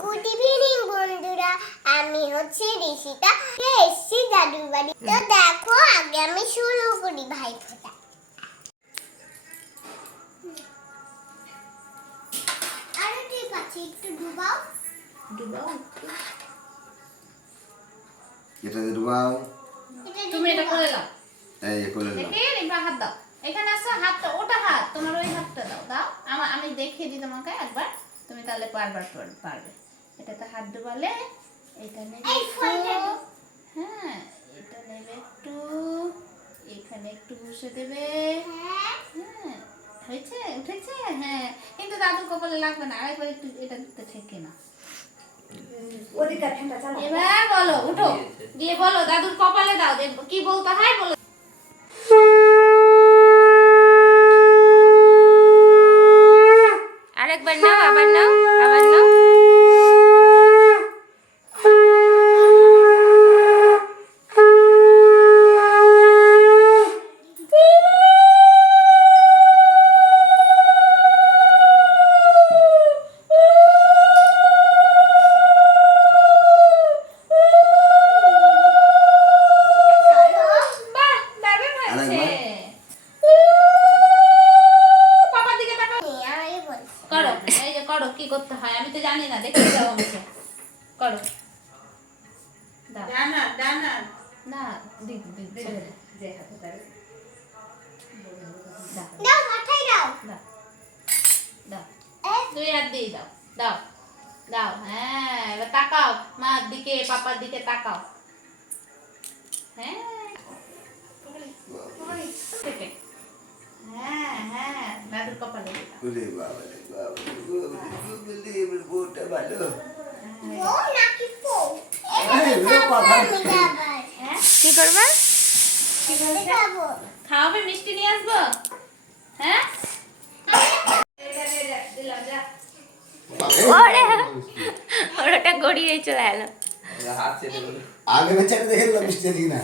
Good evening বন্ধুরা, আমি হচ্ছে ঋষিতা, এসেছি দাদুর বাড়ি। তো দেখো, আগে আমি শুরু করি ভাইফোঁটা। আরে ঠিক আছে, একটু ডুবাও। এটা ডুবাও। তুমি এটা করে দাও। এই করে দাও। দেখেন, এবার হাত দাও। এখানে আসো, হাতটা ওটা হাত, তোমার ওই হাতটা দাও। দাও, আমি দেখিয়ে দিই তোমাকে একবার, তুমি তাহলে বারবার পারবে। এটাতে হাত ডুবালে এটা নেবে একটু, হ্যাঁ এটা নেবে একটু, এখানে একটু ঘষে দেবে। হ্যাঁ হয়েছে, উঠেছে। হ্যাঁ, কিন্তু দাদুর কপালে লাগবে না, আরেকবার একটু এটা দিতে ঠেকে না। এবার বলো, উঠো দিয়ে বলো, দাদুর কপালে দাও, কি বলতে হয় বলো। আরেকবার নাও, আবার নাও, আবার নাও। করো, কি করতে হয় আমি তো জানি না, দেখে দাও আমাকে। করো, দাও না, দিক ছেড়ে দে, হাতে ধরে দাও, মাথায় দাও। দাও দাও, দুই হাত দিয়ে দাও, দাও দাও। হ্যাঁ, এবার তাকাও মার দিকে, পাপার দিকে তাকাও। হ্যাঁ হ্যাঁ হ্যাঁ, দাদুর কপালে দাও। ওরে বাবা রে বাবা, ওরে বউটা ভালো। ও নাকি পো, এই রে বাবা, কি করবা? খাবো। খাওয়াবে, মিষ্টি নিয়ে আসবো। হ্যাঁ, দিলাম, যা। ওরে ওটা গড়িয়ে চলে এলো। আগে বেচারে দেখে নিলাম মিষ্টি আছে কিনা।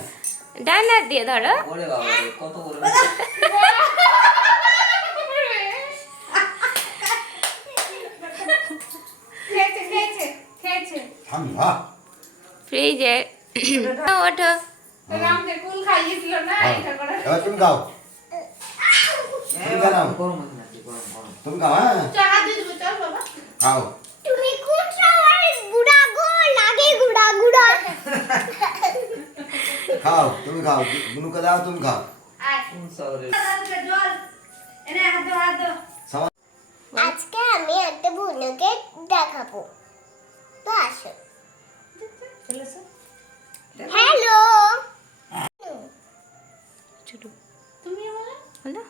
ডান হাত দিয়ে ধরো। ওরে বাবা রে, কত বড় খেয়েছে। ঠান্ডা। ফ্রিজে ওঠো। রামকে কুল খাইয়েছিল না, এটা করে। এবার তুমি খাও। তুমি খাও। গরম আছে নাকি? গরম তুমি খাও, হ্যাঁ চল, হাত দিয়ে দেবো, চল বাবা। খাও। তুমি কোন সময় গুড়া গো লাগে, গুড়া গুড়া। খাও, তুমি খাও। গুনুকে দাও, তুমি খাও। আয়, কোন শহরে? দাদুকে জল এনে হাত দাও, হাত দাও। আজকে আমি একটা বুনুকে দেখাবো, তো আসো। চলেছে। হ্যালো, ছোটো তুমি বলো। হলো।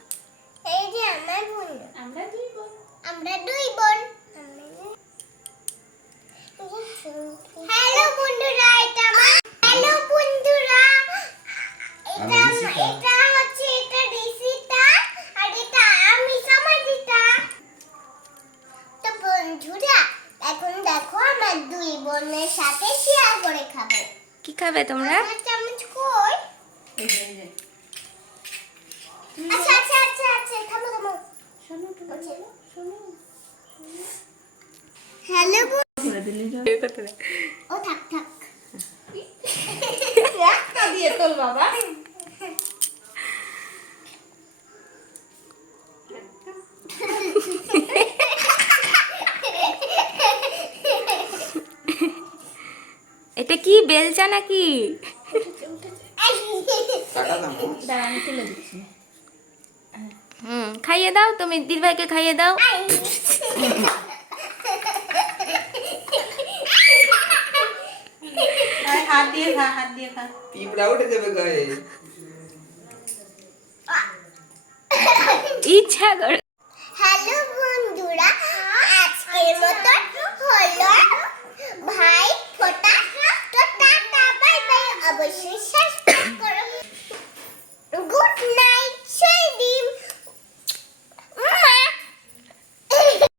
এই যে আমার বোন, আমরা দুই বোন। আমরা দুই বোন। হ্যালো বন্ধুরা, এটা আমার, হ্যালো বন্ধুরা, এটা হচ্ছে, এটা ঋষিতা, আর এটা আমি সমাজিতা। তো বন্ধুরা, এখন দেখো আমার দুই বোনের সাথে শেয়ার করে খাবো। কি খাবে তোমরা? আমার চামচ কই? এই যে, এই যে। আচ্ছা আচ্ছা আচ্ছা আচ্ছা, থামো থামো। শোনো তো, বলো, শোনো। হ্যালো করে দিলি জল। ও থাক থাক। একটা দিয়ে তোল বাবা। এটা কি বেলচা নাকি? দাঁড়া, আমি তুলে দিচ্ছি। খাইয়ে দাও, তুমি দিদিভাইকে খাইয়ে দাও। হাত দিয়ে খা, হাত দিয়ে খা। পিঁপড়া উঠে যাবে গায়ে। ইচ্ছা করে। হ্যালো বন্ধুরা, আজকের মতো হলো ভাই